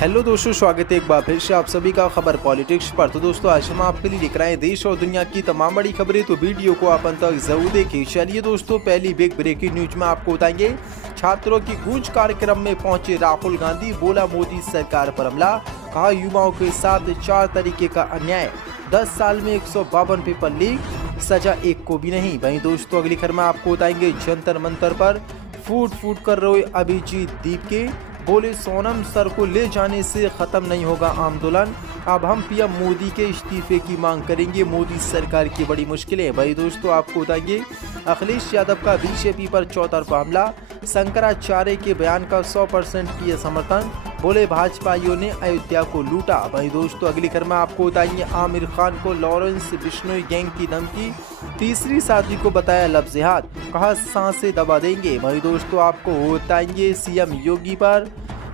Hello दोस्तों, स्वागत है एक बार फिर से आप सभी का खबर पॉलिटिक्स पर। तो दोस्तों, आज हम आपके लिए लेकर आए देश और दुनिया की तमाम बड़ी खबरें, तो वीडियो को आप अंत तक जरूर देखें। चलिए दोस्तों, पहली बिग ब्रेकिंग न्यूज में आपको बताएंगे छात्रों की गूंज कार्यक्रम में पहुंचे राहुल गांधी, बोला मोदी सरकार पर हमला, कहा युवाओं के साथ 4 तरीके का अन्याय, 10 साल में 152 पेपर लीक, सजा एक को भी नहीं। वहीं दोस्तों, अगली खबर में आपको बताएंगे जंतर मंतर पर फूट कर रोए अभिजीत दीप के, बोले सोनम सर को ले जाने से खत्म नहीं होगा आंदोलन, अब हम पीएम मोदी के इस्तीफे की मांग करेंगे, मोदी सरकार की बड़ी मुश्किलें। भाई दोस्तों, आपको बताएंगे अखिलेश यादव का बीजेपी पर चौतरफा हमला, शंकराचार्य के बयान का 100% किया समर्थन, बोले भाजपाइयों ने अयोध्या को लूटा। भाई दोस्तों, अगली खबर में आपको बताएंगे आमिर खान को लॉरेंस बिश्नोई गैंग की धमकी, तीसरी शादी को बताया लफ्ज़-ए-हाथ, कहा सांसें दबा देंगे। भाई दोस्तों, आपको बताएंगे सीएम योगी पर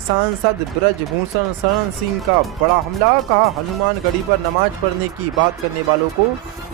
सांसद ब्रजभूषण शरण सिंह का बड़ा हमला, कहा हनुमानगढ़ी पर नमाज पढ़ने की बात करने वालों को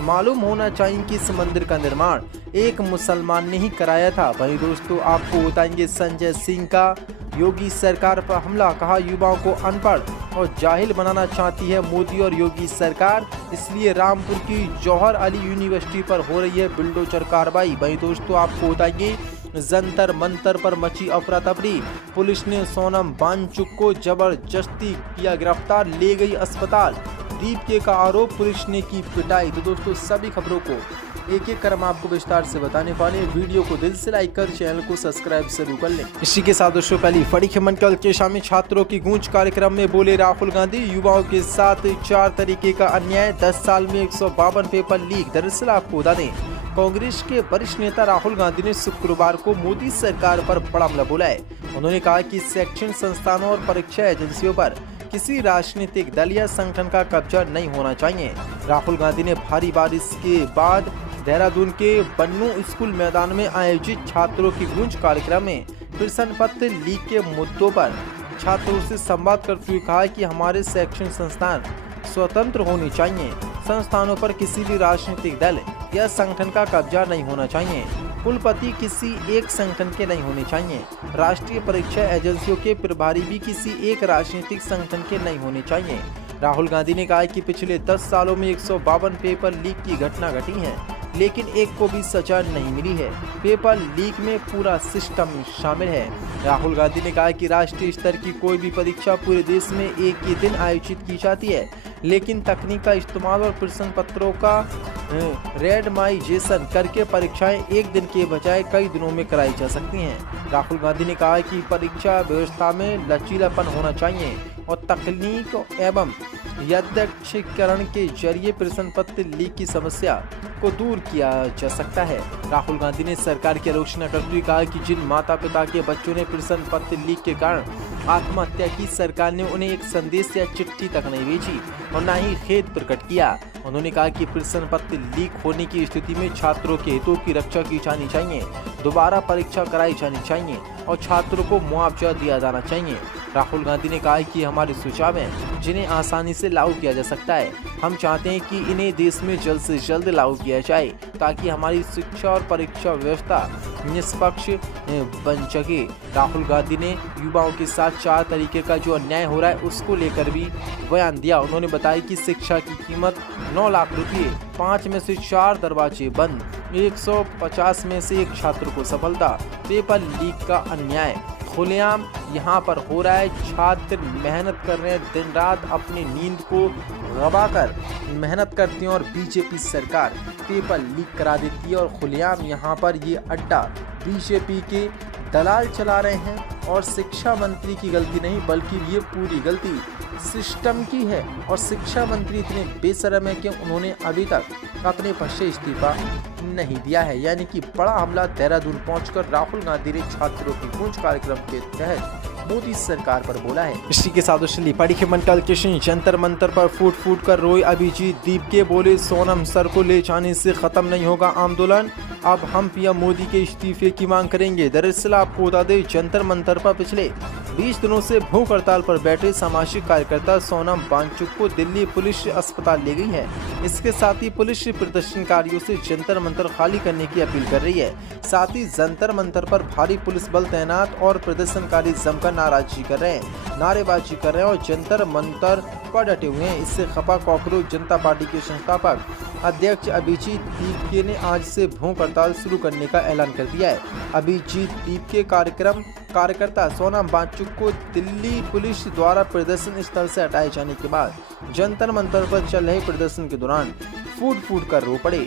मालूम होना चाहिए कि इस मंदिर का निर्माण एक मुसलमान ने ही कराया था। भाई दोस्तों, आपको बताएंगे संजय सिंह का योगी सरकार पर हमला, कहा युवाओं को अनपढ़ और जाहिल बनाना चाहती है मोदी और योगी सरकार, इसलिए रामपुर की जौहर अली यूनिवर्सिटी पर हो रही है बुलडोजर कार्रवाई। भाई दोस्तों, आपको बताएंगे जंतर मंतर पर मची अफरा तफरी, पुलिस ने सोनम वांगचुक को जबरदस्ती किया गिरफ्तार, ले गई अस्पताल, दीप का आरोप, पुलिस ने की पिटाई। तो दोस्तों, सभी खबरों को एक एक कर हम आपको विस्तार से बताने वाले, वीडियो को दिल से लाइक कर चैनल को सब्सक्राइब जरूर कर लें। इसी के साथ दोस्तों, पहली बड़ी खबर कल के शामी छात्रों की गूंज कार्यक्रम में बोले राहुल गांधी, युवाओं के साथ 4 तरीके का अन्याय, 10 साल में 152 पेपर लीक। दरअसल आपको बता दें, कांग्रेस के वरिष्ठ नेता राहुल गांधी ने शुक्रवार को मोदी सरकार पर बड़ा हमला बोला है। उन्होंने कहा कि शैक्षणिक संस्थानों और परीक्षा एजेंसियों पर किसी राजनीतिक दल या संगठन का कब्जा नहीं होना चाहिए। राहुल गांधी ने भारी बारिश के बाद देहरादून के बन्नू स्कूल मैदान में आयोजित छात्रों की गूंज कार्यक्रम में प्रश्न पत्र लीक के मुद्दों पर छात्रों से संवाद करते हुए कहा कि हमारे शैक्षणिक संस्थान स्वतंत्र होने चाहिए, संस्थानों पर किसी भी राजनीतिक दल या संगठन का कब्जा नहीं होना चाहिए, कुलपति किसी एक संगठन के नहीं होने चाहिए, राष्ट्रीय परीक्षा एजेंसियों के प्रभारी भी किसी एक राजनीतिक संगठन के नहीं होने चाहिए। राहुल गांधी ने कहा कि पिछले 10 सालों में 152 पेपर लीक की घटना घटी है, लेकिन एक को भी सजा नहीं मिली है। पेपर लीक में पूरा सिस्टम शामिल है। राहुल गांधी ने कहा कि राष्ट्रीय स्तर की कोई भी परीक्षा पूरे देश में एक ही दिन आयोजित की जाती है, लेकिन तकनीक का इस्तेमाल और प्रश्न पत्रों का रेंडमाइजेशन करके परीक्षाएं एक दिन के बजाय कई दिनों में कराई जा सकती हैं। राहुल गांधी ने कहा कि परीक्षा व्यवस्था में लचीलापन होना चाहिए और तकनीक एवं यादृच्छिकरण के जरिए प्रश्न पत्र लीक की समस्या को दूर किया जा सकता है। राहुल गांधी ने सरकार की आलोचना करते हुए कहा कि जिन माता पिता के बच्चों ने प्रश्न पत्र लीक के कारण आत्महत्या की, सरकार ने उन्हें एक संदेश या चिट्ठी तक नहीं भेजी और न ही खेद प्रकट किया। उन्होंने कहा कि प्रश्न पत्र लीक होने की स्थिति में छात्रों के हितों की रक्षा की जानी चाहिए, दोबारा परीक्षा कराई जानी चाहिए और छात्रों को मुआवजा दिया जाना चाहिए। राहुल गांधी ने कहा कि हमारे सुझाव हैं जिन्हें आसानी से लागू किया जा सकता है। हम चाहते हैं कि इन्हें देश में जल्द से जल्द लागू किया जाए ताकि हमारी शिक्षा और परीक्षा व्यवस्था निष्पक्ष बन सके। राहुल गांधी ने युवाओं के साथ 4 तरीके का जो अन्याय हो रहा है उसको लेकर भी बयान दिया। उन्होंने बताया कि शिक्षा की कीमत 9 लाख रुपये, 5 में से 4 दरवाजे बंद, 150 में से 1 छात्र को सफलता, पेपर लीक का अन्याय खुलेआम यहाँ पर हो रहा है। छात्र मेहनत कर रहे हैं, दिन रात अपनी नींद को गवा कर मेहनत करते हैं और बीजेपी सरकार पेपर लीक करा देती है और खुलेआम यहाँ पर ये अड्डा बीजेपी के दलाल चला रहे हैं। और शिक्षा मंत्री की गलती नहीं, बल्कि ये पूरी गलती सिस्टम की है और शिक्षा मंत्री इतने बेशर्म है कि उन्होंने अभी तक अपने पद से इस्तीफा नहीं दिया है। यानी कि बड़ा हमला देहरादून पहुंचकर राहुल गांधी ने छात्रों की गूंज कार्यक्रम के तहत मोदी सरकार पर बोला है। इसी के साथ बड़ी खबर कल के जंतर मंतर पर फूट कर रोए अभिजीत दीप के, बोले सोनम सर को ले जाने से खत्म नहीं होगा आंदोलन, अब हम पीएम मोदी के इस्तीफे की मांग करेंगे। दरअसल आपको बता दें, जंतर मंतर पर पिछले 20 दिनों से भूख हड़ताल पर बैठे सामाजिक कार्यकर्ता सोनम वांगचुक को दिल्ली पुलिस अस्पताल ले गई है। इसके साथ ही पुलिस प्रदर्शनकारियों से जंतर मंतर खाली करने की अपील कर रही है। साथ ही जंतर मंतर पर भारी पुलिस बल तैनात और प्रदर्शनकारी जमकर नारेबाजी कर रहे हैं और जंतर मंतर पर डटे हुए हैं। इससे खफा कॉकरोच जनता पार्टी के संस्थापक अध्यक्ष अभिजीत दीपके ने आज से भूख हड़ताल शुरू करने का ऐलान कर दिया है। अभिजीत दीपके कार्यकर्ता सोनम वांगचुक को दिल्ली पुलिस द्वारा प्रदर्शन स्थल से हटाए जाने के बाद जंतर मंतर पर चल रहे प्रदर्शन के दौरान फूट कर रो पड़े।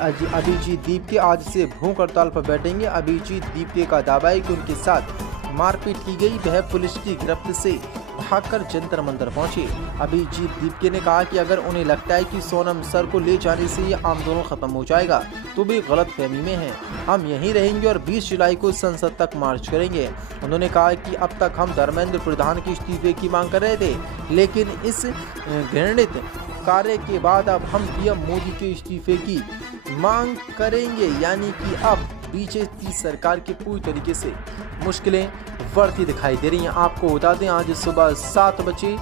अभिजीत दीपके आज से भूख हड़ताल पर बैठेंगे। अभिजीत दीपके का दावा है कि उनके साथ मारपीट की गई, वह पुलिस की गिरफ्त से भागकर जंतर मंतर पहुंचे। अभिजीत दीपके ने कहा कि अगर उन्हें लगता है कि सोनम सर को ले जाने से ये आंदोलन खत्म हो जाएगा तो भी गलतफहमी में हैं। हम यहीं रहेंगे और 20 जुलाई को संसद तक मार्च करेंगे। उन्होंने कहा कि अब तक हम धर्मेंद्र प्रधान के इस्तीफे की मांग कर रहे थे, लेकिन इस घृणित कार्य के बाद अब हम पीएम मोदी के इस्तीफे की मांग करेंगे। यानी कि अब बीजेपी सरकार की पूरी तरीके से मुश्किलें बढ़ती दिखाई दे रही हैं। आपको बता दें, आज सुबह 7 बजे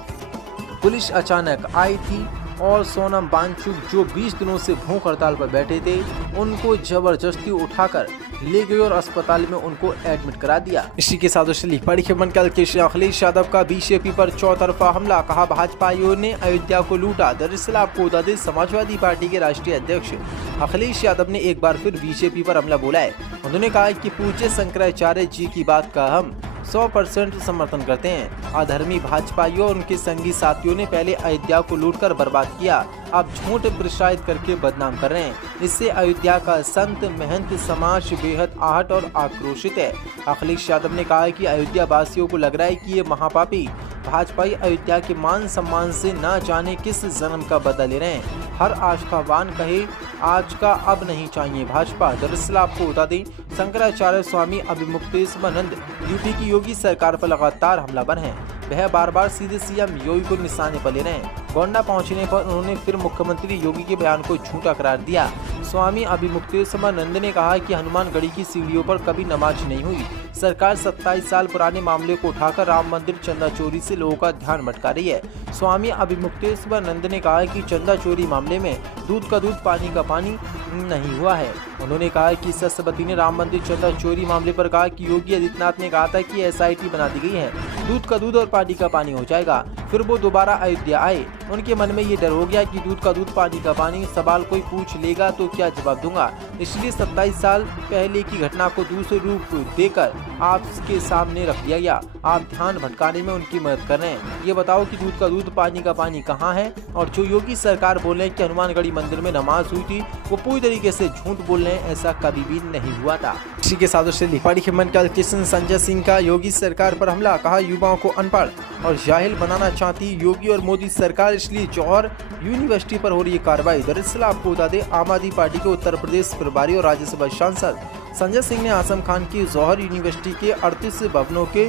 पुलिस अचानक आई थी और सोनम वांगचुक जो 20 दिनों से भूख हड़ताल पर बैठे थे उनको जबरदस्ती उठाकर ले गई और अस्पताल में उनको एडमिट करा दिया। इसी के साथ बड़ी खबर कल के अखिलेश यादव का बीजेपी पर चौतरफा हमला, कहा भाजपाइयों ने अयोध्या को लूटा। दरअसल आपको बता दें, समाजवादी पार्टी के राष्ट्रीय अध्यक्ष अखिलेश यादव ने एक बार फिर बीजेपी पर हमला बोला है। उन्होंने कहा कि पूज्य शंकराचार्य जी की बात का हम 100% समर्थन करते हैं। अधर्मी भाजपाइयों और उनके संगी साथियों ने पहले अयोध्या को लूटकर बर्बाद किया, अब झूठ प्रसारित करके बदनाम कर रहे हैं। इससे अयोध्या का संत महंत समाज बेहद आहत और आक्रोशित है। अखिलेश यादव ने कहा कि अयोध्या वासियों को लग रहा है कि ये महापापी भाजपाई अयोध्या के मान सम्मान से न जाने किस जन्म का बदला ले रहे हैं। हर आस्थावान कहे आज का अब नहीं चाहिए भाजपा। दरअसल आपको बता दें, शंकराचार्य स्वामी अभिमुक्तेश्वरानंद यूपी की योगी सरकार पर लगातार हमलावर हैं। वह बार सीधे सीएम योगी को निशाने पर ले रहे हैं। गोंडा पहुंचने पर उन्होंने फिर मुख्यमंत्री योगी के बयान को झूठा करार दिया। स्वामी अभिमुक्तेश्वरानंद ने कहा कि हनुमानगढ़ी की सीढ़ियों पर कभी नमाज नहीं हुई। सरकार 27 साल पुराने मामले को उठाकर राम मंदिर चंदा चोरी से लोगों का ध्यान भटका रही है। स्वामी अभिमुक्तेश्वरानंद ने कहा कि चंदा चोरी मामले में दूध का दूध पानी का पानी नहीं हुआ है। उन्होंने कहा कि सत्यवती ने राम मंदिर चंदा चोरी मामले पर कहा कि योगी आदित्यनाथ ने कहा था कि SIT बना दी गई है, दूध का दूध और पानी का पानी हो जाएगा। फिर वो दोबारा अयोध्या आए। उनके मन में ये डर हो गया कि दूध का दूध पानी का पानी, सवाल कोई पूछ लेगा तो क्या जवाब दूंगा। इसलिए 27 साल पहले की घटना को दूसरे रूप देकर आपके सामने रख दिया गया। आप ध्यान भटकाने में उनकी मदद कर रहे हैं। ये बताओ कि दूध का दूध पानी का पानी कहाँ है। और जो योगी सरकार बोल रहे हैं कि हनुमानगढ़ी मंदिर में नमाज हुई थी, वो पूरी तरीके से झूठ बोल रहे हैं, ऐसा कभी भी नहीं हुआ था। इसी के साथ बड़ी खबर किशन संजय सिंह का योगी सरकार पर हमला, कहा युवाओं को अनपढ़ और जाहिल बनाना चाहती योगी और मोदी सरकार, इसलिए जौहर यूनिवर्सिटी पर हो रही है कार्रवाई। दरअसल आपको बता दें, आम आदमी पार्टी के उत्तर प्रदेश प्रभारी और राज्यसभा सांसद संजय सिंह ने आजम खान की जौहर यूनिवर्सिटी के 38 भवनों के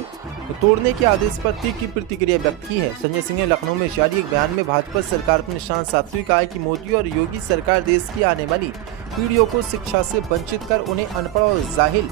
तोड़ने के आदेश पर तीखी प्रतिक्रिया व्यक्त की है। संजय सिंह ने लखनऊ में जारी एक बयान में भाजपा सरकार पर निशान साधते हुए कहा कि मोदी और योगी सरकार देश की आने वाली पीढ़ियों को शिक्षा से वंचित कर उन्हें अनपढ़ और जाहिल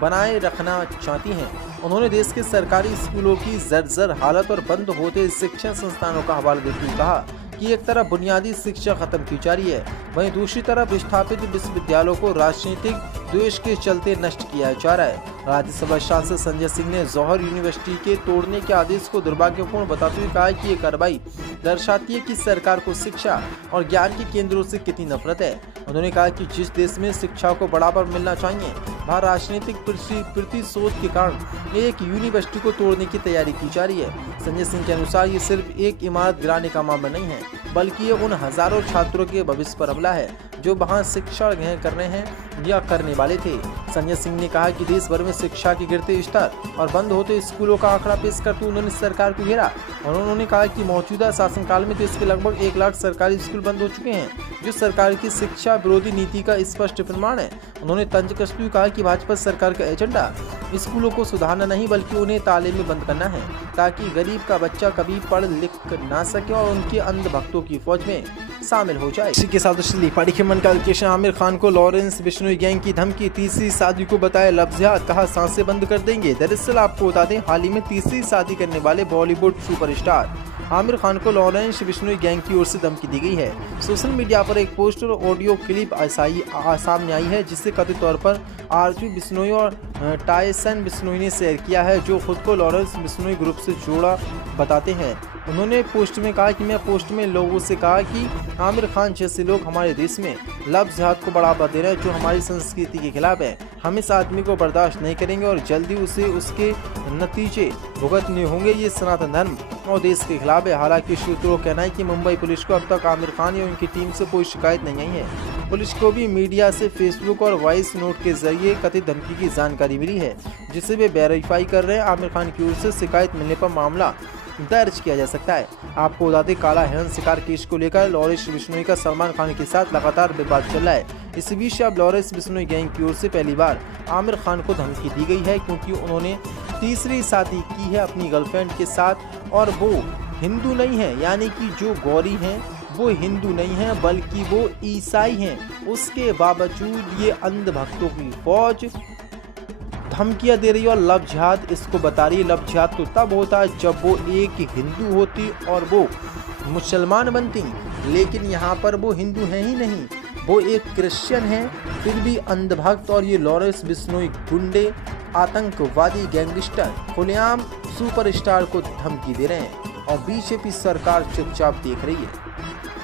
बनाए रखना चाहती हैं। उन्होंने देश के सरकारी स्कूलों की जर्जर हालत और बंद होते शिक्षण संस्थानों का हवाला देते हुए कहा कि एक तरफ बुनियादी शिक्षा खत्म की जा रही है, वहीं दूसरी तरफ विस्थापित विश्वविद्यालयों को राजनीतिक द्वेष के चलते नष्ट किया जा रहा है। राज्यसभा सांसद संजय सिंह ने जौहर यूनिवर्सिटी के तोड़ने के आदेश को दुर्भाग्यपूर्ण बताते हुए कहा कि ये कार्रवाई दर्शाती है कि सरकार को शिक्षा और ज्ञान के केंद्रों से कितनी नफरत है। उन्होंने कहा कि जिस देश में शिक्षा को बढ़ावा मिलना चाहिए, वहाँ राजनीतिक प्रतिशोध के कारण एक यूनिवर्सिटी को तोड़ने की तैयारी की जा रही है। संजय सिंह के अनुसार ये सिर्फ एक इमारत गिराने का मामला नहीं है, बल्कि ये उन हजारों छात्रों के भविष्य पर हमला है जो वहाँ शिक्षा ग्रहण कर रहे हैं या करने वाले थे। संजय सिंह ने कहा कि देश भर में शिक्षा के गिरते स्तर और बंद होते स्कूलों का आंकड़ा पेश करते उन्होंने सरकार को घेरा और उन्होंने कहा कि मौजूदा शासनकाल में देश के लगभग 1 लाख सरकारी स्कूल बंद हो चुके हैं, जो सरकार की शिक्षा विरोधी नीति का स्पष्ट प्रमाण है। उन्होंने तंज कसते हुए कहा कि भाजपा सरकार का एजेंडा स्कूलों को सुधारना नहीं बल्कि उन्हें ताले में बंद करना है, ताकि गरीब का बच्चा कभी पढ़ लिख ना सके और उनके अंधभक्तों की फौज में शामिल हो जाए। इसी के साथ पहाड़ी के मन का लोकेशन आमिर खान को लॉरेंस बिश्नोई गैंग की धमकी, तीसरी शादी को बताया लफ्ज़ियात, कहा सांसें बंद कर देंगे। दरअसल आपको बता दें, हाल ही में तीसरी शादी करने वाले बॉलीवुड सुपरस्टार आमिर खान को लॉरेंस बिश्नोई गैंग की ओर से धमकी दी गई है। सोशल मीडिया पर एक पोस्ट और ऑडियो क्लिप सामने आई है, जिससे कथित तौर पर आरजू बिश्नोई और टायसन बिश्नोई ने शेयर किया है, जो खुद को लॉरेंस बिश्नोई ग्रुप से जोड़ा बताते हैं। उन्होंने पोस्ट में कहा कि मैं पोस्ट में लोगों से कहा कि आमिर खान जैसे लोग हमारे देश में लव जिहाद को बढ़ावा दे रहे हैं, जो हमारी संस्कृति के खिलाफ है। हम इस आदमी को बर्दाश्त नहीं करेंगे और जल्दी उसे उसके नतीजे भुगतने होंगे। ये सनातन धर्म और देश के खिलाफ है। हालांकि सूत्रों का कहना है कि मुंबई पुलिस को अब तक आमिर खान या उनकी टीम से कोई शिकायत नहीं आई है। पुलिस को भी मीडिया से फेसबुक और वॉइस नोट के जरिए कथित धमकी की जानकारी मिली है, जिसे वे वेरीफाई कर रहे हैं। आमिर खान की ओर से शिकायत मिलने पर मामला दर्ज किया जा सकता है। आपको बता दें, काला हिरण शिकार केस को लेकर लॉरेंस बिश्नोई का सलमान खान के साथ लगातार विवाद चल रहा है। इस बीच अब लॉरेंस बिश्नोई गैंग की ओर से पहली बार आमिर खान को धमकी दी गई है, क्योंकि उन्होंने तीसरी शादी की है अपनी गर्लफ्रेंड के साथ, और वो हिंदू नहीं है, यानी कि जो गौरी हैं वो हिंदू नहीं है बल्कि वो ईसाई हैं। उसके बावजूद ये अंधभक्तों की फौज धमकियां दे रही है और लव जिहाद इसको बता रही है। लव जिहाद तो तब होता है जब वो एक हिंदू होती और वो मुसलमान बनती, लेकिन यहाँ पर वो हिंदू है ही नहीं, वो एक क्रिश्चियन है, फिर भी अंधभक्त। और ये लॉरेंस बिश्नोई गुंडे, आतंकवादी, गैंगस्टर खुलेआम सुपरस्टार को धमकी दे रहे हैं और बीजेपी सरकार चुपचाप देख रही है।